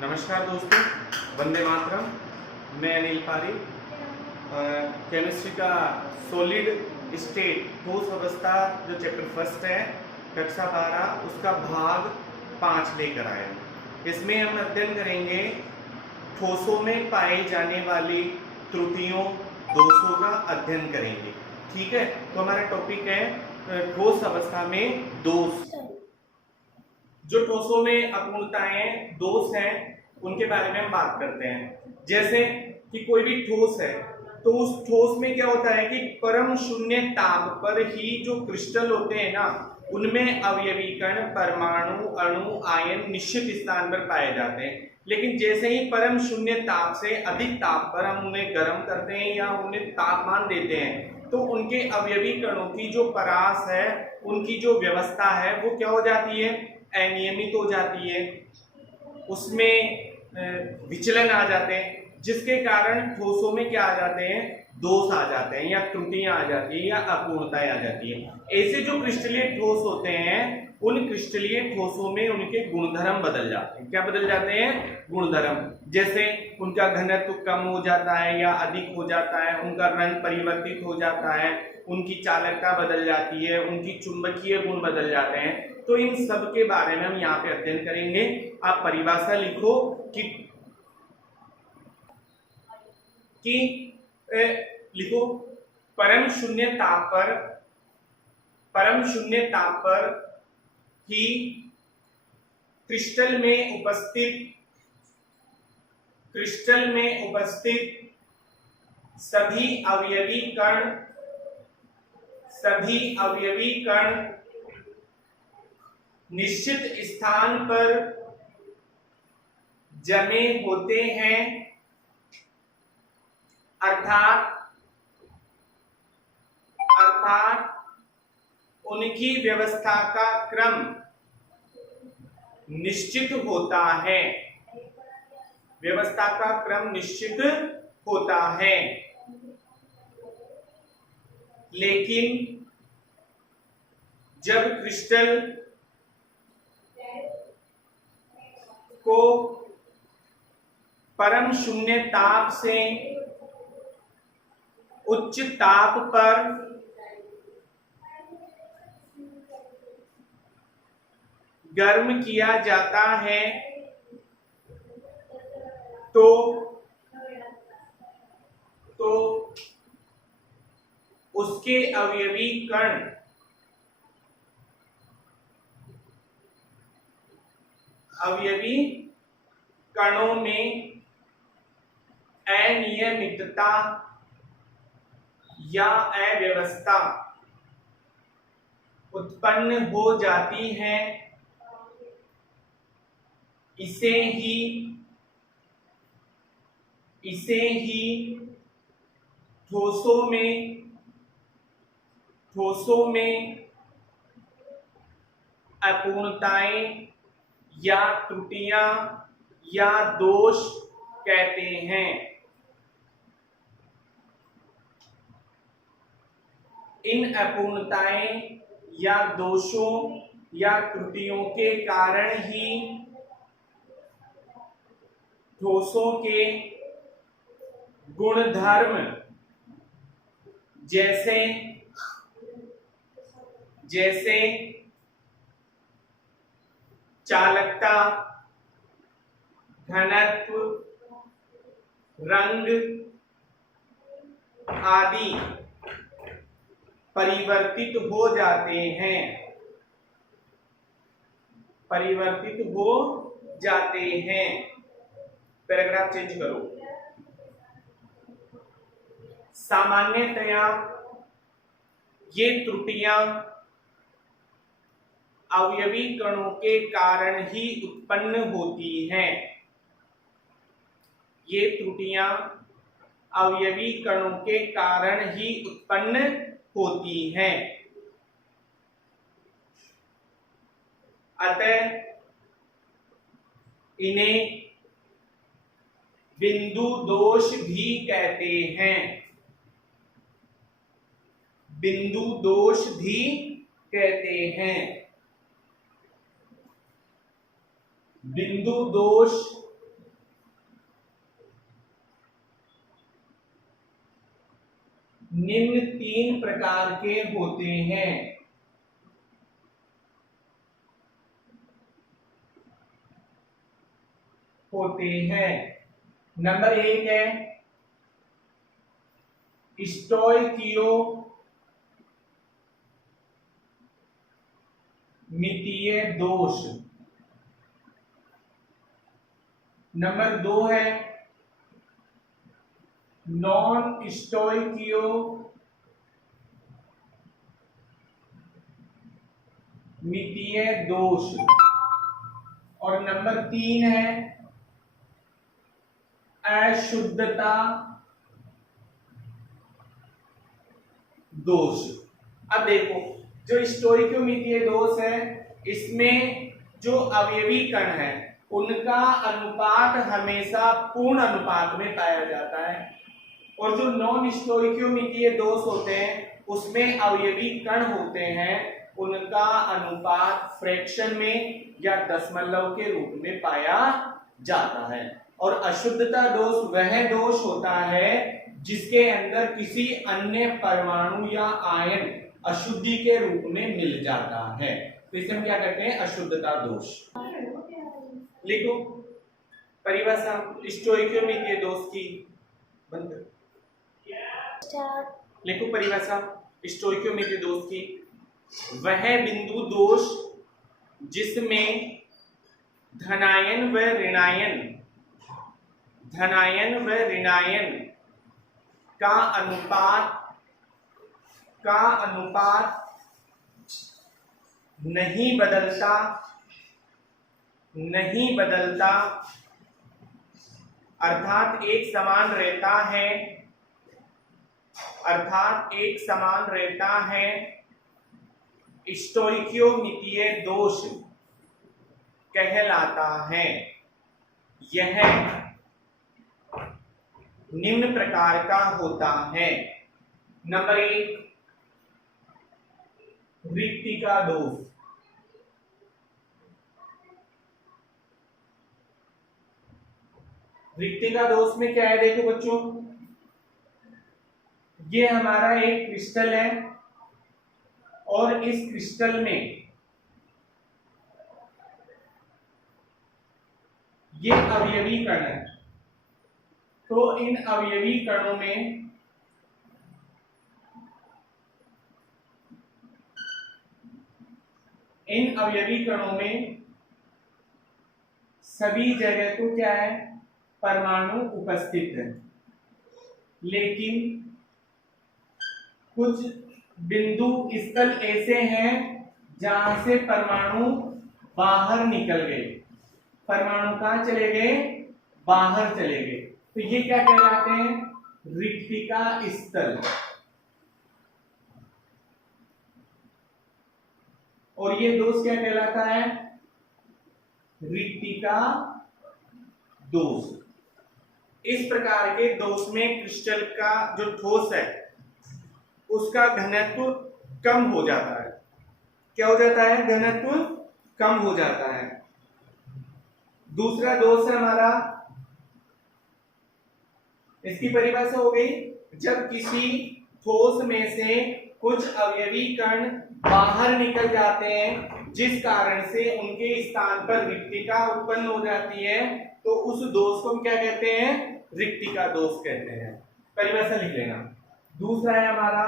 नमस्कार दोस्तों, वंदे मातरम। मैं अनिल पारी। केमिस्ट्री का सॉलिड स्टेट ठोस अवस्था जो चैप्टर फर्स्ट है कक्षा 12 उसका भाग 5 लेकर आए हैं। इसमें हम अध्ययन करेंगे ठोसों में पाई जाने वाली त्रुटियों दोषों का अध्ययन करेंगे। ठीक है, तो हमारा टॉपिक है ठोस अवस्था में दोष। जो ठोसों में अपूर्णताएं दोष हैं उनके बारे में हम बात करते हैं। जैसे कि कोई भी ठोस है तो उस ठोस में क्या होता है कि परम शून्य ताप पर ही जो क्रिस्टल होते हैं ना, उनमें अवयवीकरण परमाणु अणु आयन निश्चित स्थान पर पाए जाते हैं। लेकिन जैसे ही परम शून्य ताप से अधिक ताप पर हम उन्हें गर्म करते हैं या उन्हें तापमान देते हैं तो उनके अवयवीकरणों की जो परास है, उनकी जो व्यवस्था है वो क्या हो जाती है, अनियमित हो जाती है, उसमें विचलन आ जाते हैं, जिसके कारण ठोसों में क्या आ जाते हैं, दोष आ जाते हैं या त्रुटियां आ जाती है या अपूर्णताएं आ जाती है। ऐसे जो क्रिस्टलीय ठोस होते हैं उन क्रिस्टलीय ठोसों में उनके गुणधर्म बदल जाते हैं। क्या बदल जाते हैं? गुणधर्म। जैसे उनका घनत्व कम हो जाता है या अधिक हो जाता है, उनका रंग परिवर्तित हो जाता है, उनकी चालकता बदल जाती है, उनकी चुंबकीय गुण बदल जाते हैं। तो इन सब के बारे में हम यहाँ पे अध्ययन करेंगे। आप परिभाषा लिखो कि लिखो परम शून्य ताप पर ही क्रिस्टल में उपस्थित सभी अवयवी कण निश्चित स्थान पर जमे होते हैं, अर्थात उनकी व्यवस्था का क्रम निश्चित होता है। व्यवस्था का क्रम निश्चित होता है, लेकिन जब क्रिस्टल को परम शून्य ताप से उच्च ताप पर गर्म किया जाता है तो उसके अवयवी कणों में अनियमितता या अव्यवस्था उत्पन्न हो जाती है। इसे ही ठोसों में अपूर्णताएं या त्रुटियां या दोष कहते हैं। इन अपूर्णताएं या दोषों या त्रुटियों के कारण ही ठोसों के गुणधर्म जैसे चालकता, घनत्व, रंग आदि परिवर्तित हो जाते हैं। पैराग्राफ चेंज करो। सामान्यतया ये त्रुटियां अवयवी कणों के कारण ही उत्पन्न होती हैं। ये त्रुटियां अवयवी कणों के कारण ही उत्पन्न होती हैं। अतः इन्हें बिंदु दोष भी कहते हैं। बिंदु दोष भी कहते हैं। बिंदु दोष निम्न 3 प्रकार के होते हैं। नंबर 1 है स्टोइकियोमीतीय दोष। नंबर 2 है नॉन स्टोइकियोमीतीय दोष। और नंबर 3 है अशुद्धता दोष। अब देखो, जो स्टोइकियोमीतीय दोष है, इसमें जो अवयवी कण है उनका अनुपात हमेशा पूर्ण अनुपात में पाया जाता है, और जो नॉन स्टोइकियोमीतीय दोष होते हैं उसमें अवयवी कण होते हैं, उनका अनुपात फ्रैक्शन में या दशमलव के रूप में पाया जाता है। और अशुद्धता दोष वह दोष होता है जिसके अंदर किसी अन्य परमाणु या आयन अशुद्धि के रूप में मिल जाता है, तो इसे हम क्या कहते हैं? अशुद्धता दोष। लिखो परिभाषा स्टोइकियोमीतीय दोष की। बंद लिखो परिभाषा स्टोइकियोमीतीय दोष की। वह बिंदु दोष जिसमें धनायन व ऋणायन का अनुपात नहीं बदलता, अर्थात एक समान रहता है, स्टोइकियोमीतीय दोष कहलाता है। यह निम्न प्रकार का होता है। नंबर 1 रिक्तिका दोष। रिक्तिका दोष में क्या है? देखो बच्चों, ये हमारा एक क्रिस्टल है और इस क्रिस्टल में ये अवयवी कण है, तो इन अवयवी कणों में सभी जगह तो क्या है? परमाणु उपस्थित है, लेकिन कुछ बिंदु स्थल ऐसे हैं जहां से परमाणु बाहर निकल गए। परमाणु कहां चले गए? बाहर चले गए, तो ये क्या कहलाते हैं? रिक्तिका स्थल। और ये दोष क्या कहलाता है? रिक्तिका दोष। इस प्रकार के दोष में क्रिस्टल का जो ठोस है उसका घनत्व कम हो जाता है। क्या हो जाता है? घनत्व कम हो जाता है। दूसरा दोष है हमारा, इसकी परिभाषा हो गई, जब किसी ठोस में से कुछ अवयवी कण बाहर निकल जाते हैं जिस कारण से उनके स्थान पर रिक्तिका उत्पन्न हो जाती है, तो उस दोष को हम क्या कहते हैं? रिक्तिका दोष कहते हैं। परिभाषा लिख लेना। दूसरा है हमारा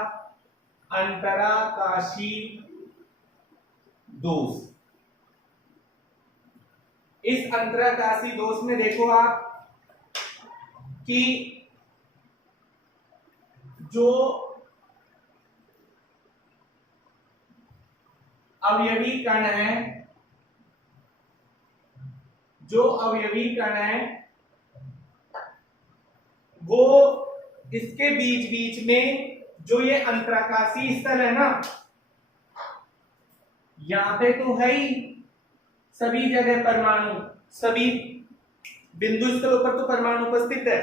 अंतराकाशी दोष। इस अंतराकाशी दोष में देखो आप कि जो अवयवी कण है वो इसके बीच बीच में जो ये अंतराकाशी स्थल है ना, यहां पे तो है ही सभी जगह परमाणु, सभी बिंदु स्थलों पर तो परमाणु उपस्थित है,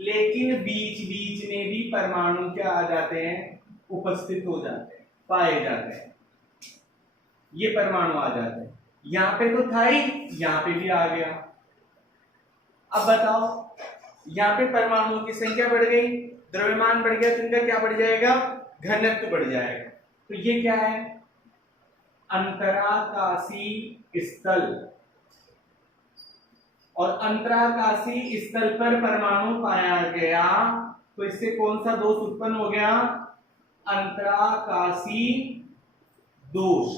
लेकिन बीच बीच में भी परमाणु क्या आ जाते हैं? उपस्थित हो जाते हैं, पाए जाते हैं। ये परमाणु आ जाते हैं। यहां पे तो था ही, यहां पे भी आ गया। अब बताओ, यहां पे परमाणुओं की संख्या बढ़ गई, द्रव्यमान बढ़ गया तो इनका क्या बढ़ जाएगा, घनत्व बढ़ जाएगा। तो ये क्या है, अंतराकाशी स्थल। और अंतराकाशी स्थल पर परमाणु पाया गया तो इससे कौन सा दोष उत्पन्न हो गया, अंतराकाशी दोष।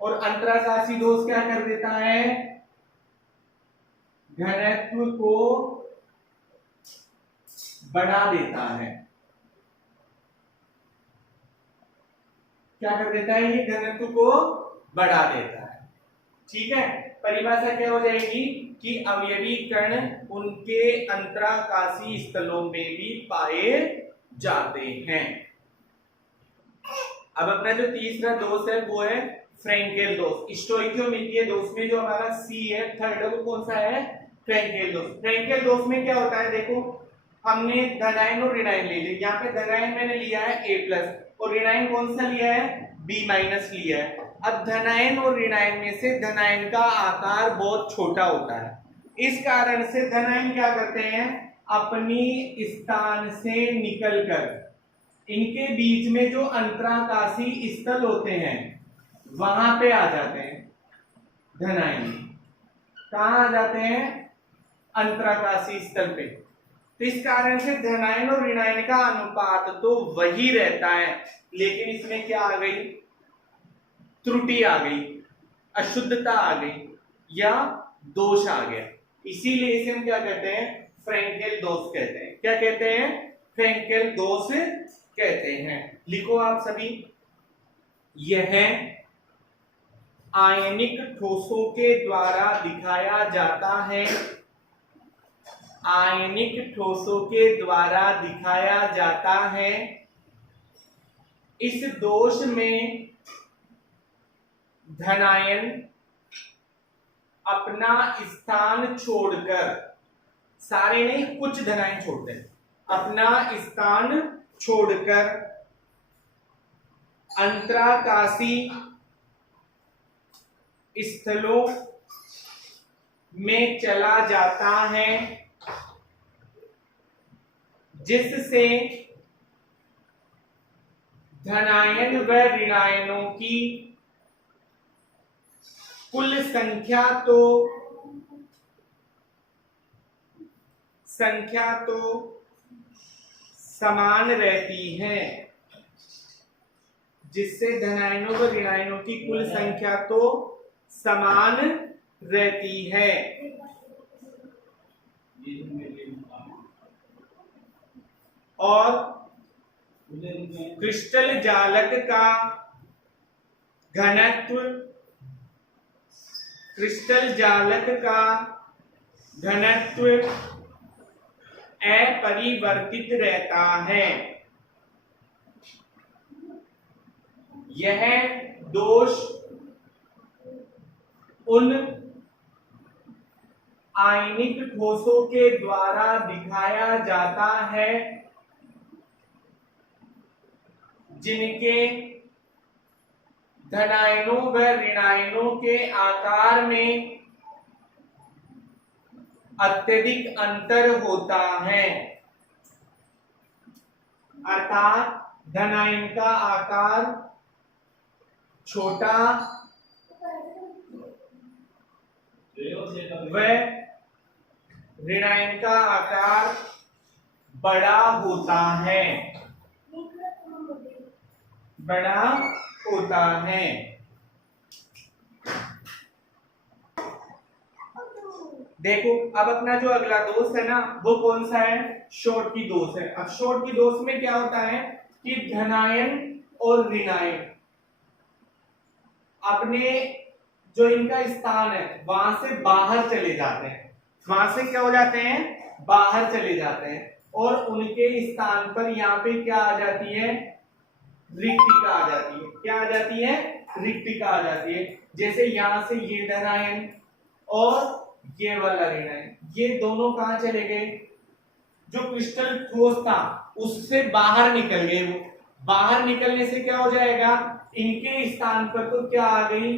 और अंतराकाशी दोष क्या कर देता है, घनत्व को बढ़ा देता है। क्या कर देता है, ये घनत्व को बढ़ा देता है। ठीक है, परिभाषा क्या हो जाएगी कि अवयवी कण उनके अंतराकाशी स्थलों में भी पाए जाते हैं। अब अपना जो तीसरा दोष है वो है फ्रेंकेल दोष। स्टोइकियोमेट्री दोष में जो हमारा सी है, थर्ड है, वो कौन सा है, फ्रेंकेल दोष। फ्रेंकेल दोष में क्या होता है, देखो हमने धनायन और ऋणायन ले लिया। यहाँ पे धनायन मैंने लिया है A+ और ऋणायन कौन सा लिया है, B- लिया है। अब धनायन और ऋणायन में से धनायन का आकार बहुत छोटा होता है, इस कारण से धनायन क्या करते हैं, अपनी स्थान से निकलकर इनके बीच में जो अंतराकाशी स्थल होते हैं वहां पे आ जाते हैं। धनायन कहां आ जाते हैं, अंतराकाशी स्थल पे। तो इस कारण से धनायन और ऋणायन का अनुपात तो वही रहता है, लेकिन इसमें क्या आ गई, त्रुटि आ गई, अशुद्धता आ गई या दोष आ गया। इसीलिए इसे हम क्या कहते हैं, फ्रेंकेल दोष कहते हैं। क्या कहते हैं, फ्रेंकेल दोष कहते हैं। लिखो आप सभी, यह आयनिक ठोसों के द्वारा दिखाया जाता है, आयनिक ठोसों के द्वारा दिखाया जाता है। इस दोष में धनायन अपना स्थान छोड़कर, सारे नहीं कुछ धनायन छोड़ते हैं, अपना स्थान छोड़कर अंतराकाशी स्थलों में चला जाता है, जिससे धनायन व ऋणायनों की कुल संख्या तो समान रहती है, जिससे धनायनों व ऋणायनों की कुल संख्या तो समान रहती है। और क्रिस्टल जालक का घनत्व, क्रिस्टल जालक का घनत्व अपरिवर्तित रहता है। यह दोष उन आयनिक ठोसों के द्वारा दिखाया जाता है जिनके धनायनों व ऋणायनों के आकार में अत्यधिक अंतर होता है। अर्थात धनायन का आकार छोटा व ऋणायन का आकार बड़ा होता है, बड़ा होता है। देखो अब अपना जो अगला दोष है ना, वो कौन सा है, शॉर्टकी दोष है। अब शॉर्टकी दोष में क्या होता है कि धनायन और ऋणायन अपने जो इनका स्थान है वहां से बाहर चले जाते हैं, वहां से क्या हो जाते हैं, बाहर चले जाते हैं, और उनके स्थान पर यहाँ पे क्या आ जाती है, रिक्तिका आ जाती है। क्या आ जाती है, रिक्तिका आ जाती है। जैसे यहां से ये धनायन और ये वाला ऋणायन, ये दोनों कहां चले गए, जो क्रिस्टल ठोस था उससे बाहर निकल गए। वो बाहर निकलने से क्या हो जाएगा, इनके स्थान पर तो क्या आ गई,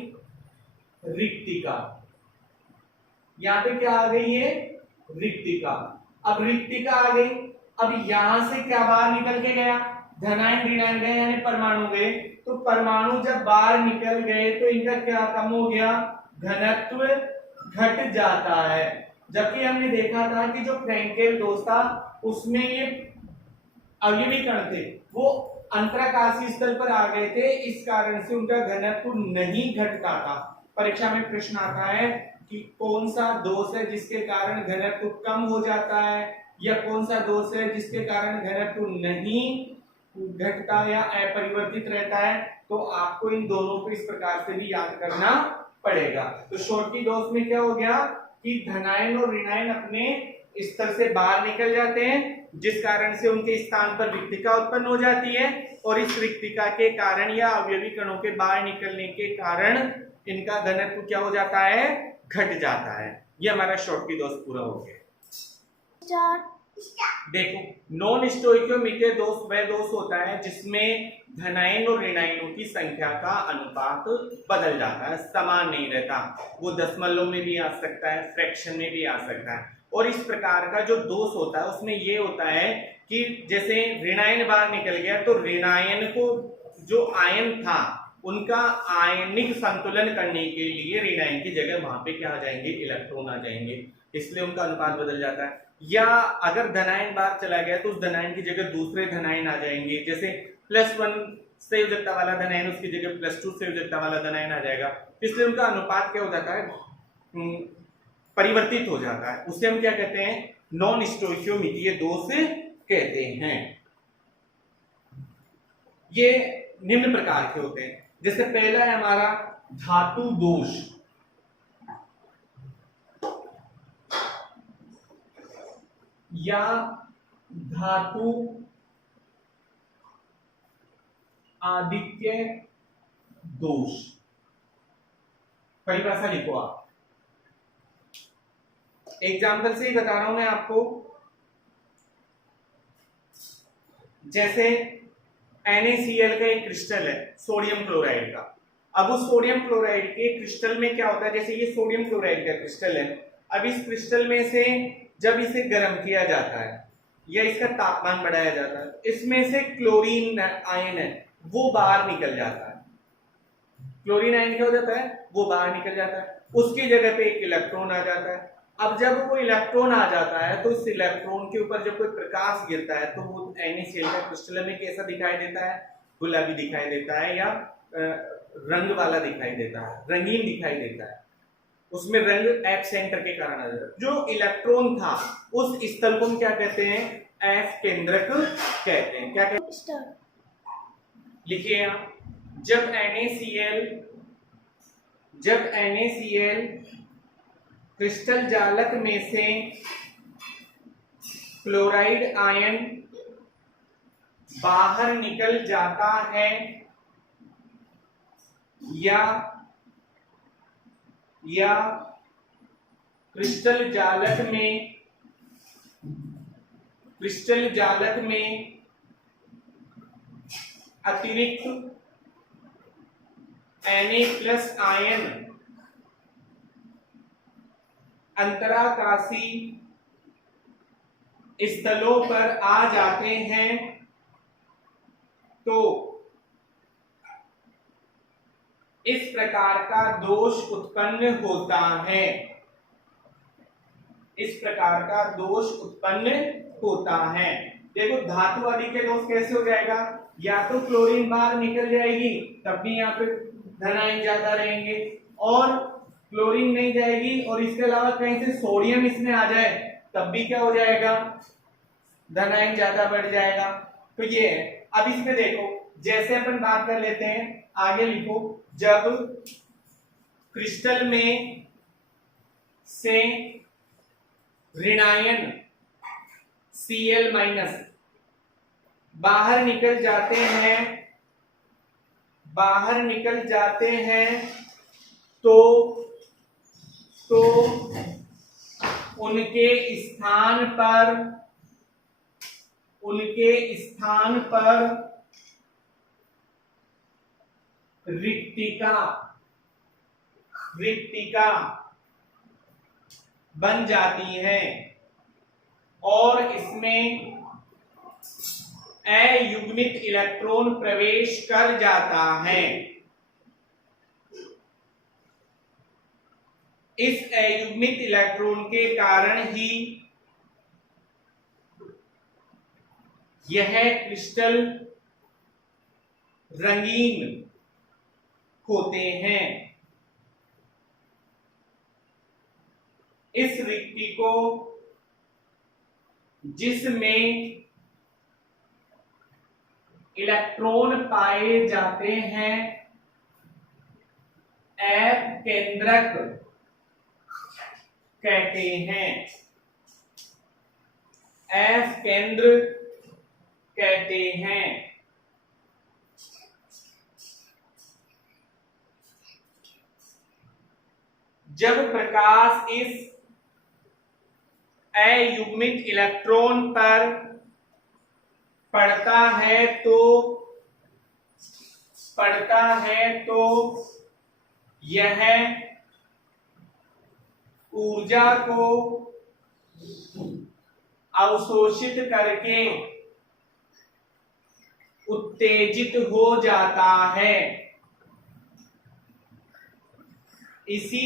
रिक्तिका। यहां पे क्या आ गई है, रिक्तिका। अब रिक्तिका आ गई, अब यहां से क्या बाहर निकल के गया, धनायन ऋणायन गए यानी परमाणु गए, तो परमाणु जब बाहर निकल गए तो इनका क्या कम हो गया, घनत्व घट जाता है। जबकि हमने देखा था कि जो फ्रैंकेल दोष था उसमें ये अवयवी कण थे वो अंतराकाशीय स्थल पर आ गए थे, इस कारण से उनका घनत्व नहीं घटता था। परीक्षा में प्रश्न आता है कि कौन सा दोष है जिसके कारण घनत्व कम हो जाता है या कौन सा दोष है जिसके कारण घनत्व नहीं घटता या अपरिवर्तित रहता है, तो आपको इन दोनों को इस प्रकार से भी याद करना पड़ेगा। तो शॉर्टी दोष में क्या हो गया कि धनायन और ऋणायन अपने स्तर से बाहर निकल जाते हैं, जिस कारण से उनके स्थान पर रिक्तिका उत्पन्न हो जाती है, और इस रिक्तिका के कारण या अवयवी कणों के बाहर निकलने के कारण इनका घनत्व क्या हो जाता है, घट जाता है। ये हमारा शॉर्टी दोष पूरा हो गया। देखो, नॉन स्टोइकियोमीटर दोष वह दोष होता है जिसमें धनायन और ऋणायनों की संख्या का अनुपात बदल जाता है, समान नहीं रहता। वो दशमलव में भी आ सकता है, फ्रैक्शन में भी आ सकता है। और इस प्रकार का जो दोष होता है उसमें ये होता है कि जैसे ऋणायन बाहर निकल गया तो ऋणायन को जो आयन था उनका आयनिक संतुलन करने के लिए ऋणायन की जगह वहां पे क्या आ जाएंगे, इलेक्ट्रॉन आ जाएंगे, इसलिए उनका अनुपात बदल जाता है। या अगर धनायन बाहर चला गया तो उस धनायन की जगह दूसरे धनायन आ जाएंगे, जैसे +1 संयोजकता वाला धनायन उसकी जगह +2 संयोजकता वाला धनायन आ जाएगा, इसलिए उनका अनुपात क्या हो जाता है, परिवर्तित हो जाता है। उसे हम क्या कहते हैं, नॉन स्टोइकियोमीट्रीय दोष कहते हैं। ये निम्न प्रकार के होते हैं। जैसे पहला है हमारा धातु दोष, या धातु आदित्य दोष। परिभाषा लिखो आप, एग्जाम्पल से ही बता रहा हूं मैं आपको। जैसे NaCl का एक क्रिस्टल है सोडियम क्लोराइड का। अब उस सोडियम क्लोराइड के क्रिस्टल में क्या होता है, जैसे ये सोडियम क्लोराइड का क्रिस्टल है, अब इस क्रिस्टल में से जब इसे गर्म किया जाता है या इसका तापमान बढ़ाया जाता है, इसमें से क्लोरीन आयन है वो बाहर निकल जाता है। क्लोरीन आयन क्या हो जाता है, वो बाहर निकल जाता है, उसकी जगह पे एक इलेक्ट्रॉन आ जाता है। अब जब वो इलेक्ट्रॉन आ जाता है तो इस इलेक्ट्रॉन के ऊपर जब कोई प्रकाश गिरता है तो वो NaCl का क्रिस्टल में कैसा दिखाई देता है, गुलाबी दिखाई देता है या रंग वाला दिखाई देता है, रंगीन दिखाई देता है, उसमें रंग F सेंटर के कारण आ जाता है। जो इलेक्ट्रॉन था उस स्थल को हम क्या कहते हैं, F केंद्रक कहते हैं। क्या कहते हैं, लिखिए आप, जब NaCl क्रिस्टल जालक में से क्लोराइड आयन बाहर निकल जाता है या क्रिस्टल जालक में अतिरिक्त Na+ आयन अंतराकाशी स्थलों पर आ जाते हैं तो इस प्रकार का दोष उत्पन्न होता है। इस प्रकार का दोष उत्पन्न होता है। देखो, धातु आदि के दोष कैसे हो जाएगा, या तो क्लोरीन बाहर निकल जाएगी तब भी यहाँ पे धनायन ज्यादा रहेंगे, और क्लोरीन नहीं जाएगी और इसके अलावा कहीं से सोडियम इसमें आ जाए तब भी क्या हो जाएगा, धनायन ज्यादा बढ़ जाएगा। तो ये है। अब इसमें देखो, जैसे अपन बात कर लेते हैं, आगे लिखो, जब क्रिस्टल में से ऋणायन Cl- बाहर निकल जाते हैं तो उनके स्थान पर रिक्तिका बन जाती है और इसमें अयुग्मित इलेक्ट्रॉन प्रवेश कर जाता है। इस अयुग्मित इलेक्ट्रॉन के कारण ही यह क्रिस्टल रंगीन होते हैं। इस रिक्ति को, जिसमें इलेक्ट्रॉन पाए जाते हैं, अपकेंद्रक कहते हैं। अपकेंद्र कहते हैं। जब प्रकाश इस अयुग्मित इलेक्ट्रॉन पर पड़ता है तो यह ऊर्जा को अवशोषित करके उत्तेजित हो जाता है। इसी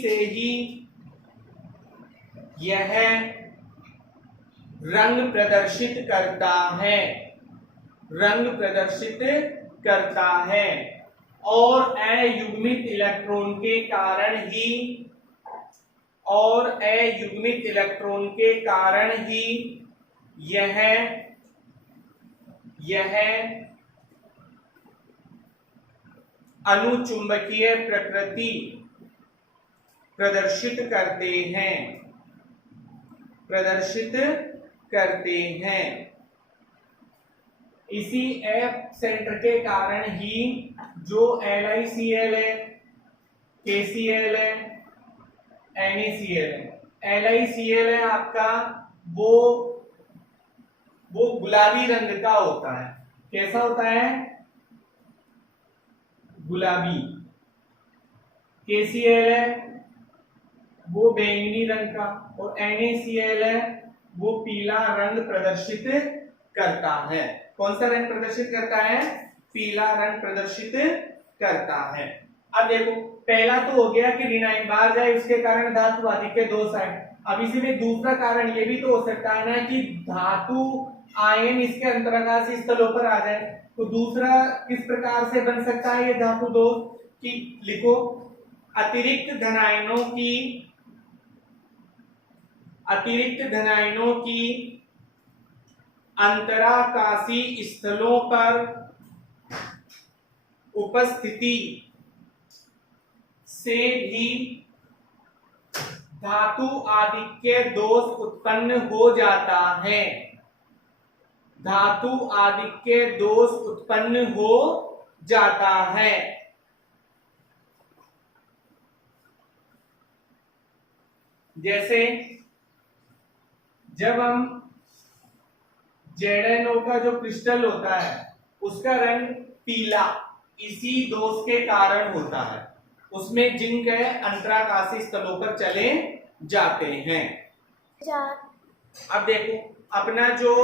से ही यह रंग प्रदर्शित करता है और अयुग्मित इलेक्ट्रॉन के कारण ही यह अनुचुंबकीय प्रकृति प्रदर्शित करते हैं। इसी एफ सेंटर के कारण ही जो LiCl है, KCl है, NaCl है। LiCl है आपका वो गुलाबी रंग का होता है। कैसा होता है? गुलाबी। KCl है वो बैंगनी रंग का, और NaCl है वो पीला रंग प्रदर्शित करता है। कौन सा रंग प्रदर्शित करता है? पीला रंग प्रदर्शित करता है। अब देखो, पहला तो हो गया कि ऋणायन बाहर जाए, उसके कारण धातु आधिक्य दोष आए। अब इसी में दूसरा कारण ये भी तो हो सकता है ना कि धातु आयन इसके अंतराकाशी स्थलों पर आ जाए। तो दूसरा किस प्रकार से बन सकता है ये धातु दोष? कि लिखो, अतिरिक्त धनायनों की अंतराकाशी स्थलों पर उपस्थिति से भी धातु आधिक्य दोष उत्पन्न हो जाता है। धातु आधिक्य दोष उत्पन्न हो जाता है। जैसे जब हम ZnO का जो क्रिस्टल होता है उसका रंग पीला इसी दोष के कारण होता है। उसमें जिंक है अंतराकाशी स्थलों पर चले जाते हैं। अब देखो, अपना जो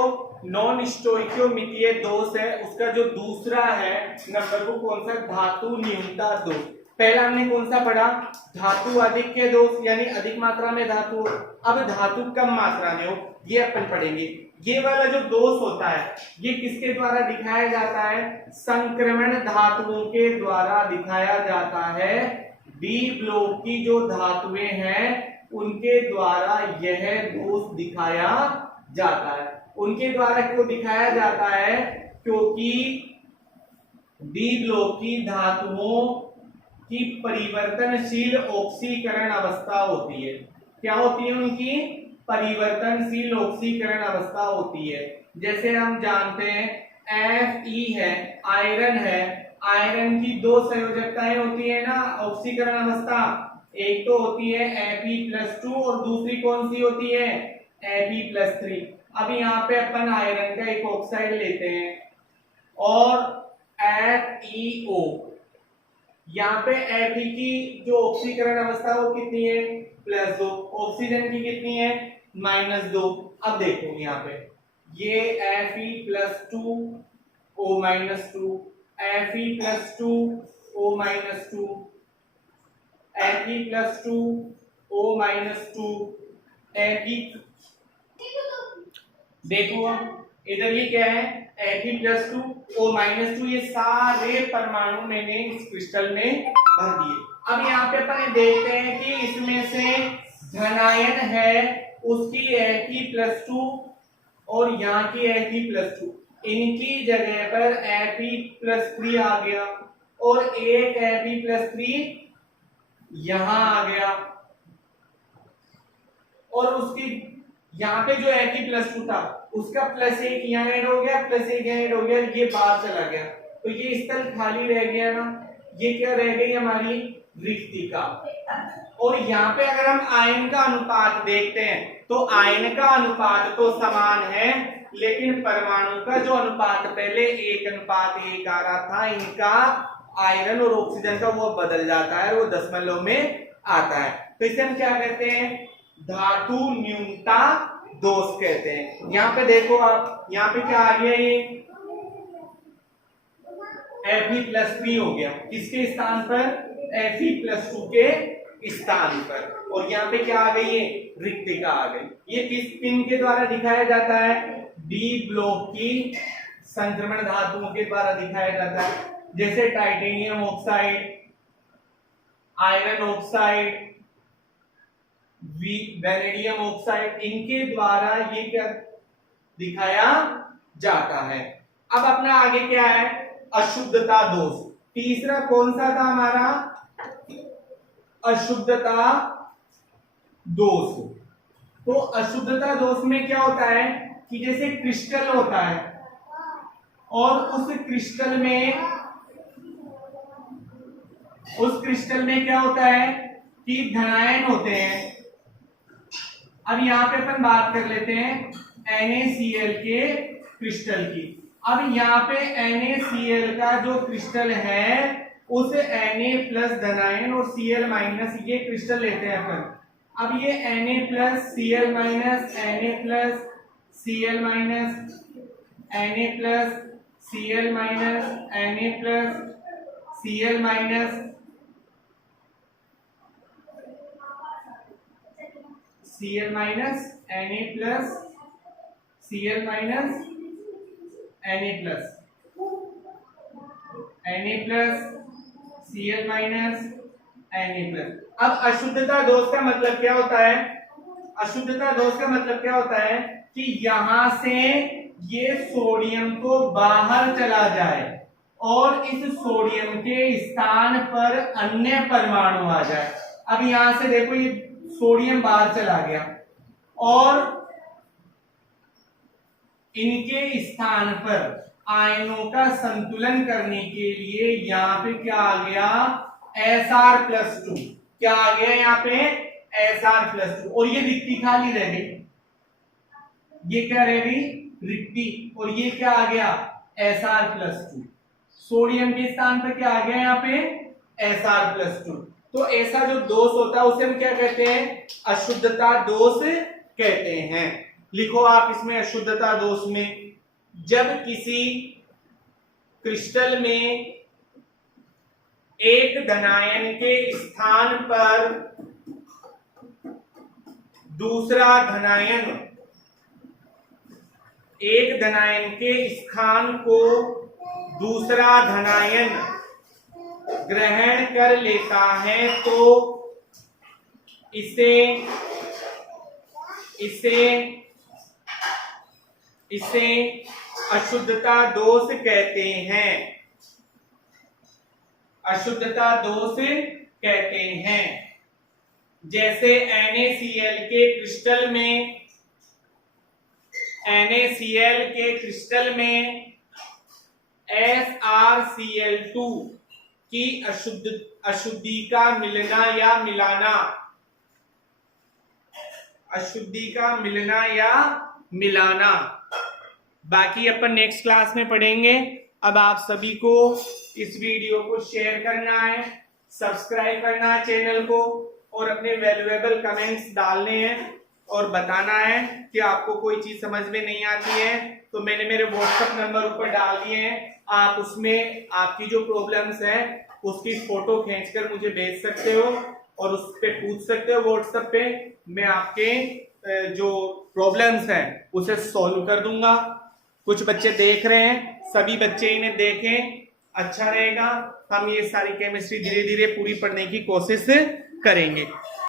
नॉन स्टोइकियोमितीय दोष है उसका जो दूसरा है नंबर को, कौन सा? धातु न्यूनता दोष। पहला हमने कौन सा पढ़ा? धातु आधिक्य दोष, यानी अधिक मात्रा में धातु हो। अब धातु कम मात्रा में हो, ये अपन पढ़ेंगे। ये वाला जो दोष होता है ये किसके द्वारा दिखाया जाता है? संक्रमण धातुओं के द्वारा दिखाया जाता है। डी ब्लॉक की जो धातुएं हैं उनके द्वारा यह दोष दिखाया जाता है। उनके द्वारा क्यों दिखाया जाता है? क्योंकि डी ब्लॉक की धातुओं की परिवर्तनशील ऑक्सीकरण अवस्था होती है। क्या होती है उनकी? परिवर्तनशील ऑक्सीकरण अवस्था होती है। जैसे हम जानते हैं Fe है, आयरन है, आयरन की दो संयोजकताएं होती है ना ऑक्सीकरण अवस्था। एक तो होती है Fe+2 और दूसरी कौन सी होती है? Fe+3। अब यहाँ पे अपन आयरन का एक ऑक्साइड लेते हैं और FeO, यहाँ पे Fe की जो ऑक्सीकरण अवस्था वो कितनी है, +2, ऑक्सीजन की कितनी है, -2। अब देखो यहाँ पे ये Fe+2 O-2, Fe+2 O-2, Fe+2 O-2, Fe। देखो अब इधर ये क्या है, Fe+2 O-2, ये सारे परमाणु मैंने इस क्रिस्टल में भर दिए। अब यहाँ पे अपन देखते हैं कि इसमें से धनायन है उसकी Fe+2 और यहाँ की Fe+2, इनकी जगह पर Fe+3 आ गया और एक Fe+3 यहां आ गया, और उसकी यहाँ पे जो Fe+2 था उसका +1 यहाँ ऐड हो गया, +1 यहाँ ऐड हो गया, ये बाहर चला गया, तो ये स्थल खाली रह गया ना, ये क्या रह गई हमारी रिक्तिका। और यहाँ पे अगर हम आयन का अनुपात देखते हैं तो आयन का अनुपात तो समान है, लेकिन परमाणु का जो अनुपात पहले 1:1 आ रहा था, इनका आयरन और ऑक्सीजन का वो बदल जाता है, वो दशमलव में आता है। तो इसे हम क्या कहते हैं, धातु न्यूनता दोष कहते हैं। यहाँ पे देखो आप, यहाँ पे क्या आ गया, ये Fe+3 हो गया, किसके स्थान पर, Fe+2 के स्थान पर, और यहाँ पे क्या आ गई है, रिक्तिका आ गई। ये किस पिन के द्वारा दिखाया जाता है, डी ब्लॉक की संक्रमण धातुओं के द्वारा दिखाया जाता है, जैसे titanium oxide, iron oxide, vanadium oxide, इनके द्वारा ये क्या दिखाया जाता है। अब अपना आगे क्या है, अशुद्धता दोष। तीसरा कौन सा था हमारा, अशुद्धता दोष। तो अशुद्धता दोष में क्या होता है कि जैसे क्रिस्टल होता है और उस क्रिस्टल में क्या होता है कि धनायन होते हैं। अब यहाँ पे अपन बात कर लेते हैं NaCl के क्रिस्टल की। अब यहाँ पे NaCl का जो क्रिस्टल है उस Na+ धनायन और Cl- ये क्रिस्टल लेते हैं अपन। अब ये Na+, Cl-, Na+, Cl-, Cl-, Na+, Cl-, Cl-, Na+, Cl-, Na+, अब अशुद्धता दोष का मतलब क्या होता है, अशुद्धता दोष का मतलब क्या होता है कि यहां से ये सोडियम को बाहर चला जाए और इस सोडियम के स्थान पर अन्य परमाणु आ जाए। अब यहां से देखो ये सोडियम बाहर चला गया और इनके स्थान पर आयनों का संतुलन करने के लिए यहां पे क्या आ गया, Sr+2। क्या आ गया यहाँ पे, Sr+2, और ये रिक्ति खाली रह गई, ये क्या रह गई, रिक्ति, और ये क्या आ गया, Sr+2। सोडियम के स्थान पर क्या आ गया यहाँ पे, Sr+2। तो ऐसा जो दोष होता है उसे हम क्या कहते हैं, अशुद्धता दोष कहते हैं। लिखो आप इसमें अशुद्धता दोष में, जब किसी क्रिस्टल में एक धनायन के स्थान पर दूसरा धनायन, एक धनायन के स्थान को दूसरा धनायन ग्रहण कर लेता है तो इसे अशुद्धता दोष कहते हैं, अशुद्धता दोष कहते हैं। जैसे NaCl के क्रिस्टल में SrCl2 की अशुद्धि का मिलना या मिलाना, अशुद्धि का मिलना या मिलाना, बाकी अपन नेक्स्ट क्लास में पढ़ेंगे। अब आप सभी को इस वीडियो को शेयर करना है, सब्सक्राइब करना है चैनल को और अपने वैल्यूएबल कमेंट्स डालने हैं और बताना है कि आपको कोई चीज समझ में नहीं आती है तो मैंने मेरे व्हाट्सएप नंबर ऊपर डाल दिए हैं, आप उसमें आपकी जो प्रॉब्लम्स हैं उसकी फोटो खींचकर मुझे भेज सकते हो और उस पे पूछ सकते हो व्हाट्सएप पे। मैं आपके जो प्रॉब्लम्स हैं उसे सॉल्व कर दूंगा। कुछ बच्चे देख रहे हैं, सभी बच्चे इन्हें देखें, अच्छा रहेगा। हम ये सारी केमिस्ट्री धीरे धीरे पूरी पढ़ने की कोशिश करेंगे।